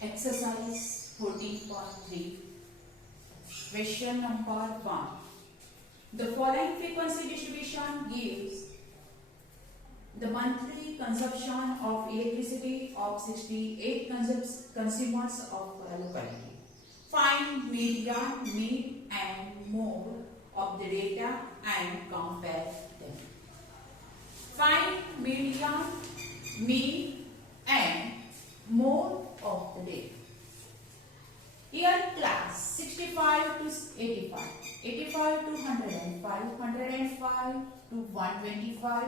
Exercise 14.3. Question number 1. The following frequency distribution gives the monthly consumption of electricity of 68 consumers of a locality. Find median, mean and mode of the data and compare them. Find median, mean and mode of the data. Here class 65 to 85, 85 to 105, 105 to 125,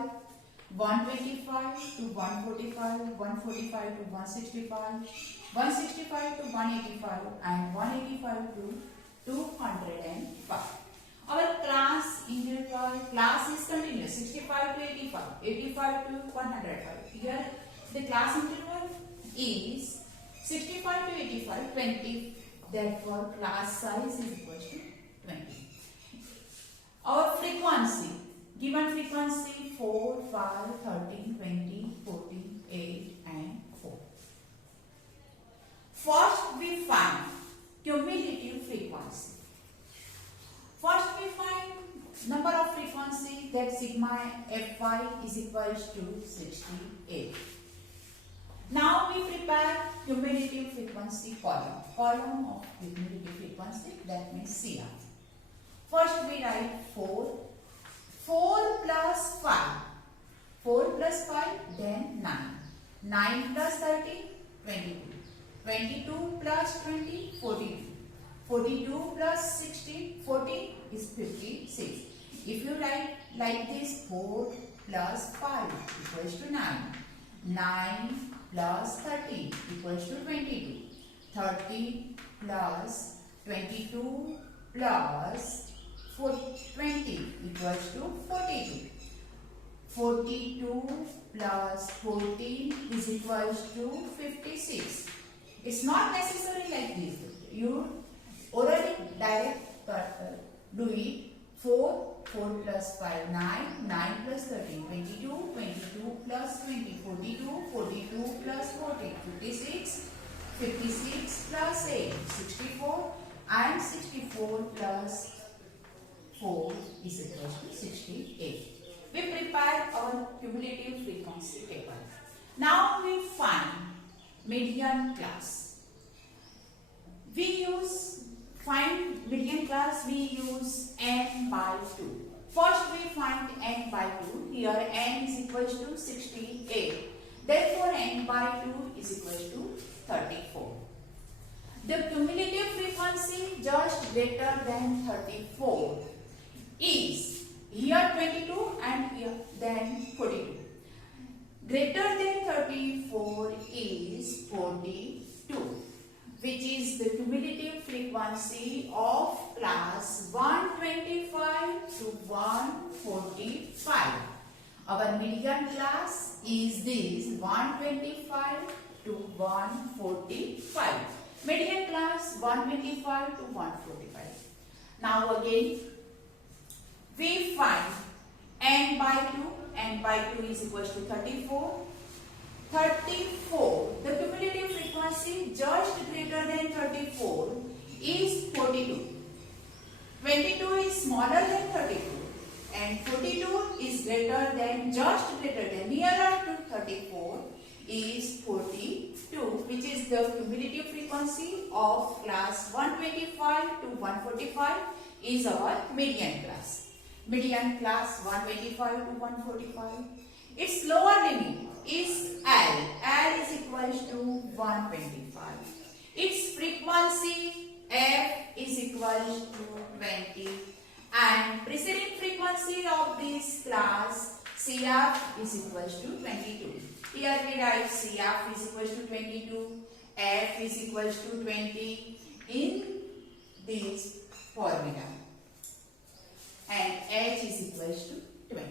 125 to 145, 145 to 165, 165 to 185 and 185 to 205. Our class interval class is continuous 65 to 85, 85 to 105. Here the class interval is 65 to 85, 20. Therefore, class size is equal to 20. Our frequency, given frequency 4, 5, 13, 20, 14, 8 and 4. First we find cumulative frequency. First we find number of frequency, that sigma Fy is equal to 68. Now we prepare cumulative frequency column. Column of cumulative frequency, that means CR. First we write 4. 4 plus 5. 4 plus 5, then 9. 9 plus 30, 22. 22 plus 20, 42. 42 plus 60, 40 is 56. If you write like this, 4 plus 5 equals to 9. 9 plus 30 equals to 22. 30 plus 22 plus 20 equals to 42. 42 plus 14 is equals to 56. It's not necessary like this. You already direct do it. 4 plus 5, 9, 9 plus 13, 22, 22 plus 20, 42, 42 plus 40, 56, 56 plus 8, 64 and 64 plus 4 is equal to 68. We prepare our cumulative frequency table. Now we find median class. We find median class, we use n by 2. First we find n by 2. Here n is equal to 68. Therefore n by 2 is equal to 34. The cumulative frequency just greater than 34 is here 22 and here then 42. Greater than 34 is 42, which is the cumulative frequency of class 125 to 145. Our median class is this 125 to 145. Median class 125 to 145. Now again we find n by 2. n by 2 is equal to 34. 34, the cumulative frequency just greater than 34 is 42. 22 is smaller than 32 and 42 is greater than, just greater than, nearer to 34 is 42, which is the cumulative frequency of class 125 to 145 is our median class. Median class 125 to 145. Its lower limit is L. L is equal to 125. Its frequency F is equal to 20. And preceding frequency of this class CF is equal to 22. Here we write CF is equal to 22. F is equal to 20 in this formula. And H is equal to 20.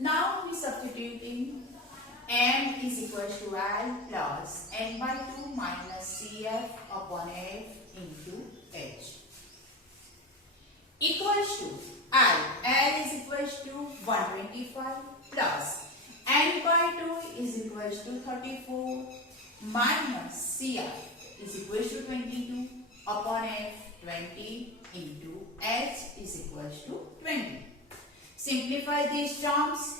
Now we substituting M is equal to L plus N by 2 minus CF upon F into H. Equals to L. L is equal to 125 plus N by 2 is equal to 34 minus CR is equals to 22 upon F 20 into H is equals to 20. Simplify these terms.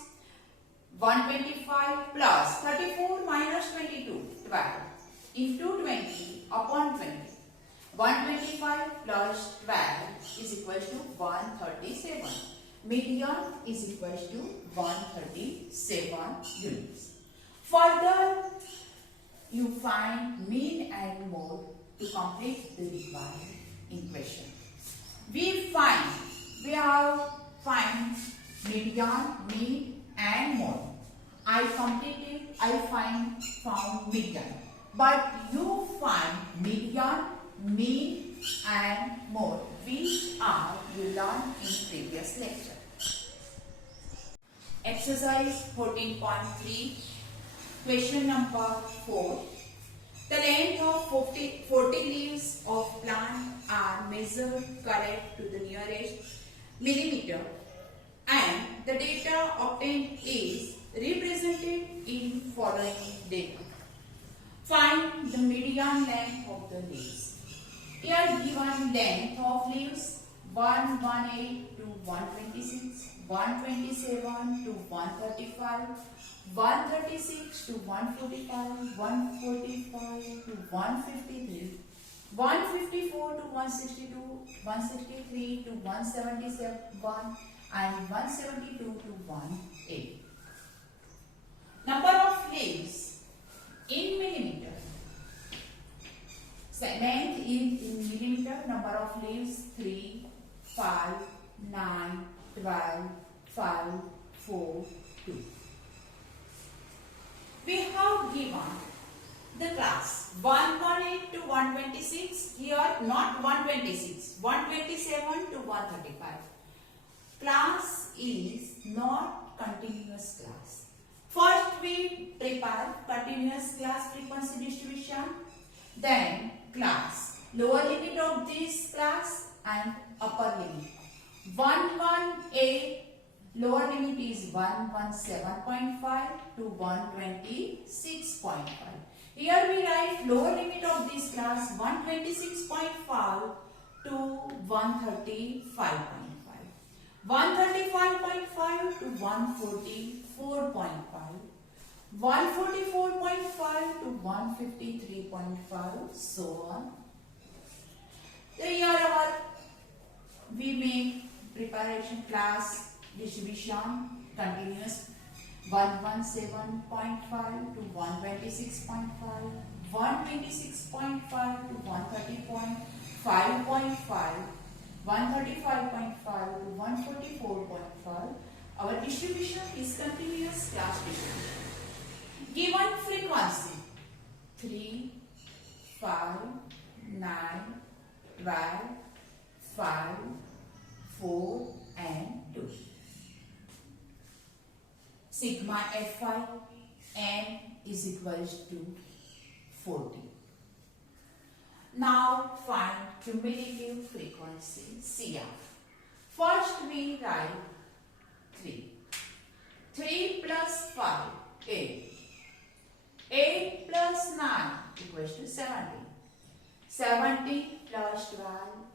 125 plus 34 minus 22 12 into 20 upon 20. 125 plus 12 is equals to 137. Median is equals to 137 units. Further, you find mean and mode to complete the required equation. We have find median, mean and mode. I found median. But you find median, mean and mode, which are you learned in previous lecture. Exercise 14.3, question number 4. The length of 40 leaves of plant are measured correct to the nearest millimeter, and the data obtained is represented in following data. Find the median length of the leaves. Here given length of leaves 118 to 126, 127 to 135, 136 to 145, 145 to 153, 154 to 162, 163 to 177 and 172 to 180. Number of leaves in millimeter. Length in millimeter. Number of leaves 3, 5, 9, 12, 5, 4, 2. We have given the class 118 to 126. Here not 126, 127 to 135. Class is not continuous class. First we prepare continuous class frequency distribution, then class, lower limit of this class and upper limit. 118 lower limit is 117.5 to 126.5. Here we write lower limit of this class 126.5 to 135.5. 135.5 to 144.5. 144.5 to 153.5, so on. Here we make preparation class distribution continuous 117.5 to 126.5, 126.5 to 130.5.5, 135.5 to 144.5. Our distribution is continuous class distribution. Given frequency 3, 5, 9, 12, 5, 4 and 2. Sigma Fi n is equals to 40. Now find cumulative frequency Cr. First we write 3. 3 plus 5, 8. 8 plus 9 equals to 70. 70 plus 12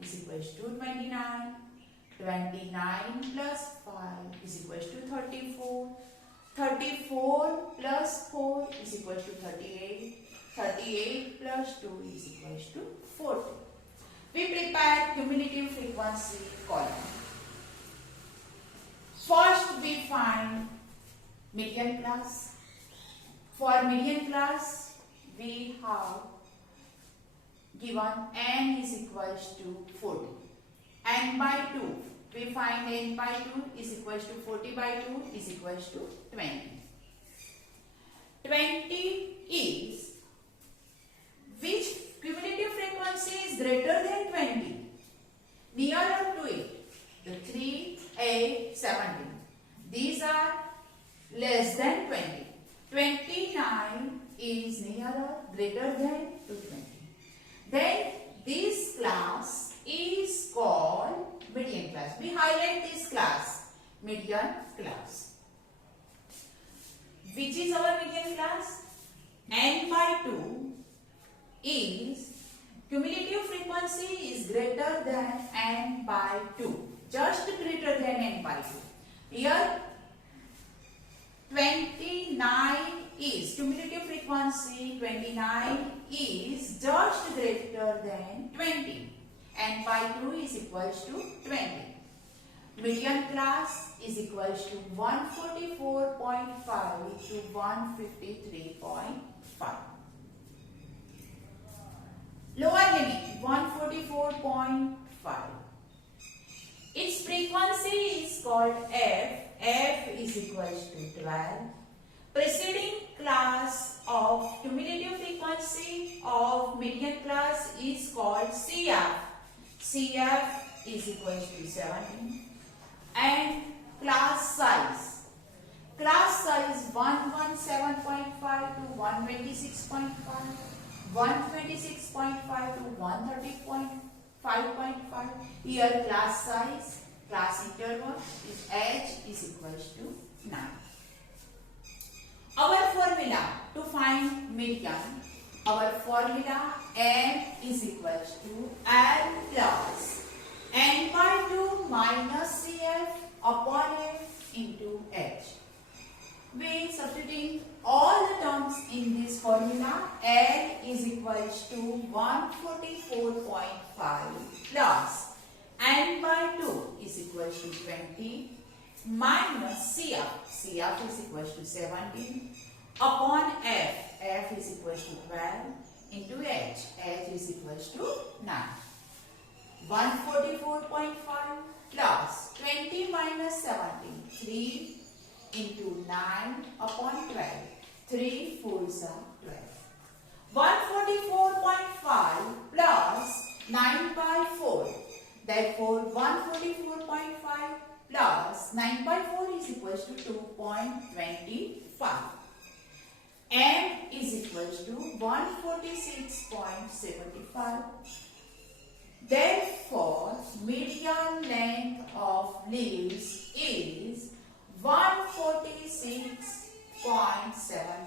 is equals to 29. 29 plus 5 is equals to 34. 34 plus 4 is equals to 38. 38 plus 2 is equals to 40. We prepare cumulative frequency column. First we find median class. For median class we have given n is equals to 40. N by 2. We find n by 2 is equals to 40 by 2 is equals to 20. 20 is which cumulative frequency is greater than 20? Nearer to it. The 3, 8, 17. These are less than 20. 29 is nearer, greater than to 20. Then this class is called median class. We highlight this class, median class. Which is our median class? N by 2 is cumulative frequency is greater than n by 2. Just greater than n by 2. Here 29 is cumulative frequency 29 is just greater than 20. N by 2 is equals to 20. Median class is equals to 144.5 to 153.5. Lower limit 144.5. Its frequency is called f. F is equals to 12. Preceding class of cumulative frequency of median class is called CF. CF is equals to 17. And class size. Class size 117.5 to 126.5. 126.5 to 130.5.5. Here class size, class interval is h is equals to 9. Our formula to find median, our formula m is equals to L plus n by 2 minus Cf upon f into h. We substituting all the terms in this formula. L is equals to 144.5 plus n by 2 is equals to 20 minus Cf. Cf is equals to 17 upon f. F is equals to 12 into h. H is equals to 9. 144.5 plus 20 minus 17. 3 into 9 upon 12. 3 fours are 12. 144.5 plus 9 by 4. Therefore, 144.5 plus 9 by 4 is equals to 2.25. M is equals to 146.75. Therefore, median length of leaves is 146.75